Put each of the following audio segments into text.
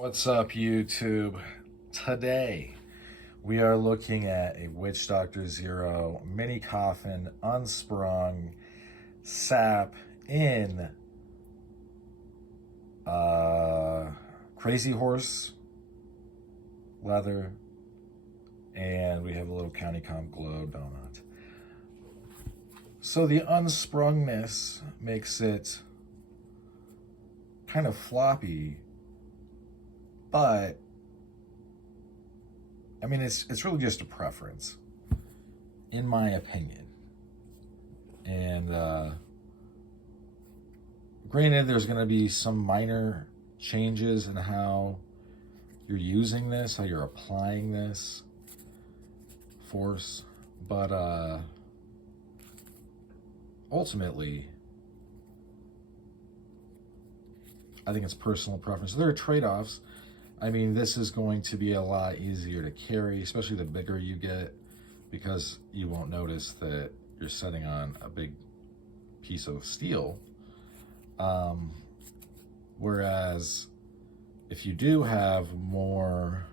What's up, YouTube? Today we are looking at a Witchdoctor Zero Mini-Coffin Unsprung Sap in Crazy Horse leather, and we have a little County Comp glow donut. So the unsprungness makes it kind of floppy, but I mean, it's really just a preference, in my opinion. And granted, there's going to be some minor changes in how you're using this, how you're applying this force, but ultimately, I think it's personal preference. There are trade-offs. I mean, this is going to be a lot easier to carry, especially the bigger you get, because you won't notice that you're setting on a big piece of steel. Whereas if you do have more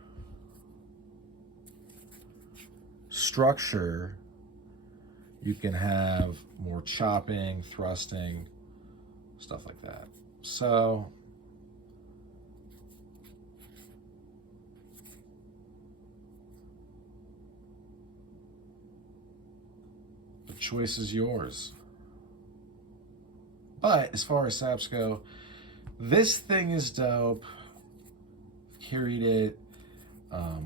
structure, you can have more chopping, thrusting, stuff like that. So the choice is yours. But as far as saps go, this thing is dope. I've carried it. I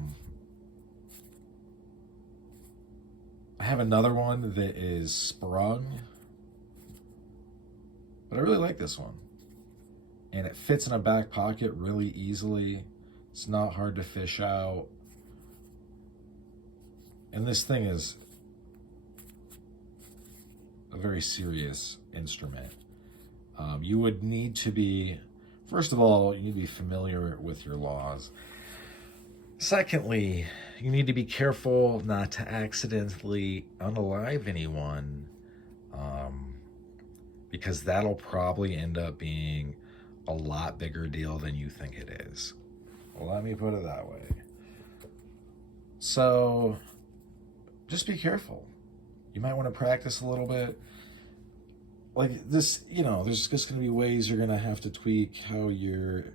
have another one that is sprung, but I really like this one. And it fits in a back pocket really easily. It's not hard to fish out. And this thing is a very serious instrument. You would need to be, first of all, you need to be familiar with your laws. Secondly, you need to be careful not to accidentally unalive anyone, because that'll probably end up being a lot bigger deal than you think it is. Well, let me put it that way. So just be careful. You might want to practice a little bit. Like this, you know, there's just going to be ways you're going to have to tweak how you're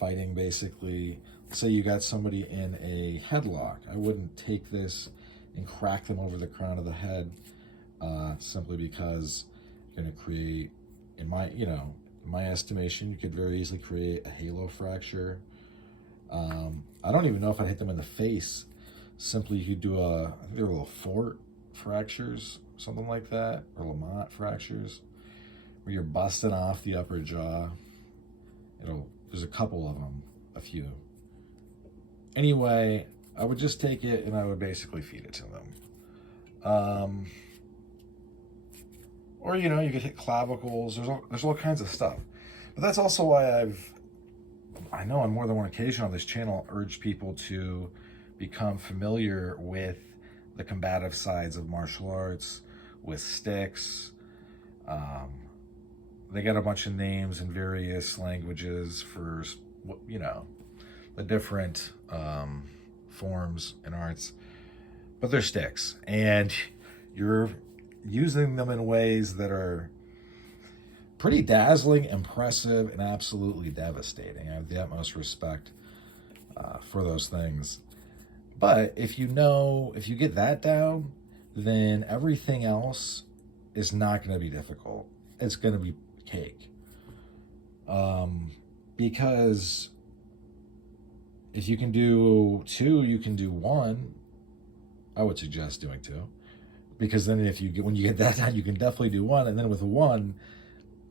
fighting, basically. Say you got somebody in a headlock. I wouldn't take this and crack them over the crown of the head, simply because you're going to create, in my estimation, you could very easily create a halo fracture. I don't even know if I'd hit them in the face. Simply, you could do I think they're little fort fractures, something like that, or Lamont fractures, where you're busting off the upper jaw. There's a couple of them, a few. Anyway, I would just take it and I would basically feed it to them. Or, you could hit clavicles. There's all kinds of stuff. But that's also why I know on more than one occasion on this channel, urged people to become familiar with the combative sides of martial arts, with sticks. They got a bunch of names in various languages for, the different forms and arts, but they're sticks, and you're using them in ways that are pretty dazzling, impressive, and absolutely devastating. I have the utmost respect for those things. But if you get that down, then everything else is not going to be difficult. It's going to be cake. Because if you can do 2, you can do 1. I would suggest doing 2. Because then when you get that down, you can definitely do 1. And then with 1,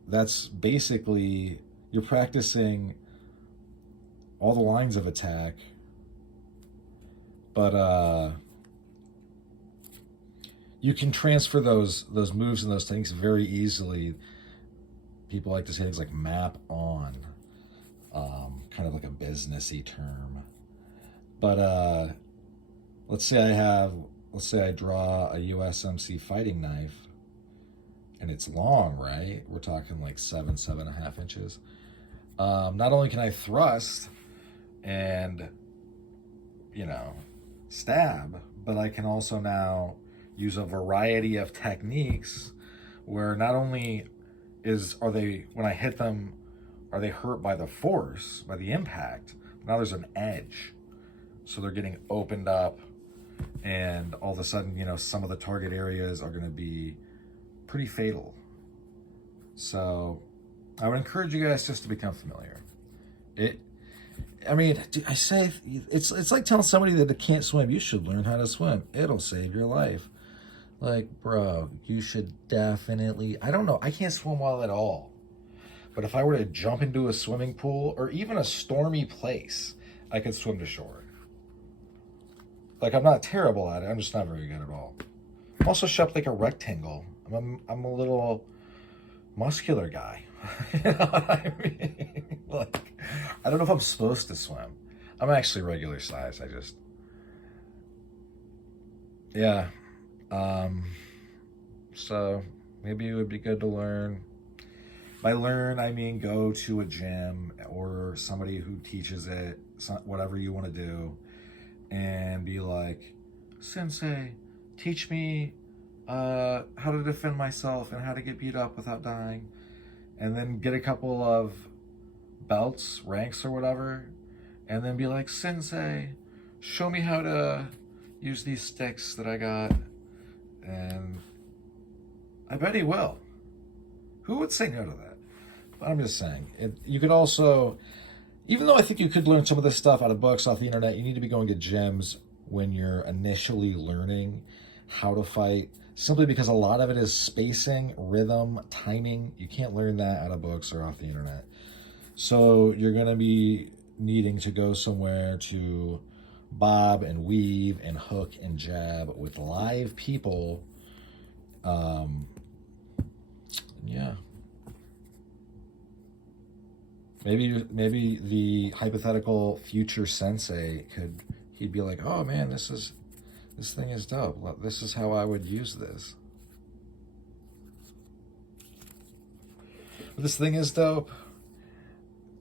that's basically, you're practicing all the lines of attack. But you can transfer those moves and those techniques very easily. People like to say things like map on, kind of like a businessy term. But let's say I draw a USMC fighting knife, and it's long, right? We're talking like 7.5 inches. Not only can I thrust, and, you know, stab, but I can also now use a variety of techniques where not only are they, when I hit them, are they hurt by the force, by the impact, now there's an edge. So they're getting opened up, and all of a sudden, you know, some of the target areas are going to be pretty fatal. So I would encourage you guys just to become familiar. I mean, I say it's like telling somebody that they can't swim. You should learn how to swim. It'll save your life. Like, bro, you should definitely. I don't know. I can't swim well at all. But if I were to jump into a swimming pool or even a stormy place, I could swim to shore. Like, I'm not terrible at it. I'm just not very good at all. I'm also shaped like a rectangle. I'm a little muscular guy. You know what I mean? Like, I don't know if I'm supposed to swim. I'm actually regular size. Yeah. So maybe it would be good to learn. By learn, I mean go to a gym or somebody who teaches it, whatever you want to do, and be like, Sensei, teach me how to defend myself and how to get beat up without dying. And then get a couple of belts, ranks or whatever, and then be like, Sensei, show me how to use these sticks that I got. And I bet he will. Who would say no to that? But I'm just saying, you could also, even though I think you could learn some of this stuff out of books, off the internet, you need to be going to gyms when you're initially learning how to fight, simply because a lot of it is spacing, rhythm, timing. You can't learn that out of books or off the internet. So you're going to be needing to go somewhere to bob and weave and hook and jab with live people. Yeah. Maybe the hypothetical future sensei he'd be like, oh man, this thing is dope. This is how I would use this. This thing is dope.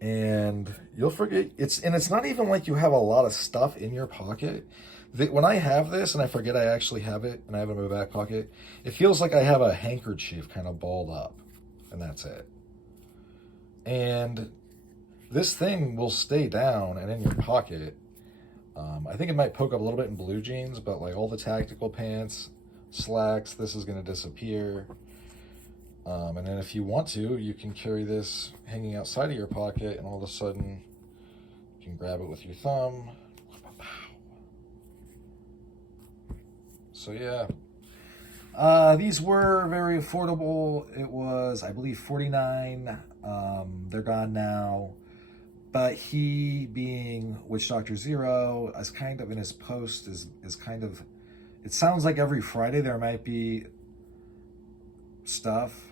And you'll forget it's not even like you have a lot of stuff in your pocket. When I have this and I forget I actually have it and I have it in my back pocket, it feels like I have a handkerchief kind of balled up, and that's it. And this thing will stay down and in your pocket. I think it might poke up a little bit in blue jeans, but like all the tactical pants, slacks, this is going to disappear. And then if you want to, you can carry this hanging outside of your pocket, and all of a sudden you can grab it with your thumb. So yeah, these were very affordable. It was, I believe, $49. They're gone now. But he, being Witchdoctor Zero, as kind of in his post, is kind of, it sounds like every Friday there might be stuff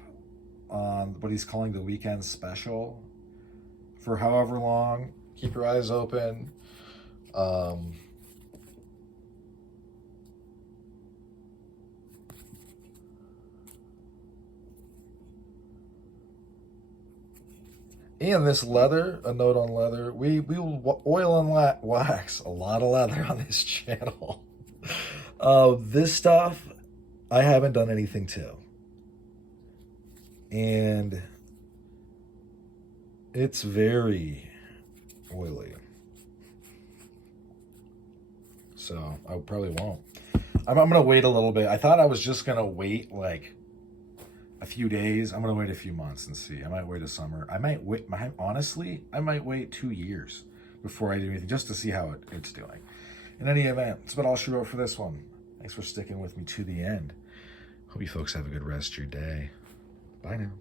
on what he's calling the weekend special for however long. Keep your eyes open. And this leather, a note on leather, we will oil and wax a lot of leather on this channel. This stuff, I haven't done anything to. And it's very oily. So I probably won't. I'm going to wait a little bit. I thought I was just going to wait like a few days. I'm going to wait a few months and see. I might wait a summer. I might wait, honestly, I might wait 2 years before I do anything, just to see how it's doing. In any event, that's about all she wrote for this one. Thanks for sticking with me to the end. Hope you folks have a good rest of your day. Bye now.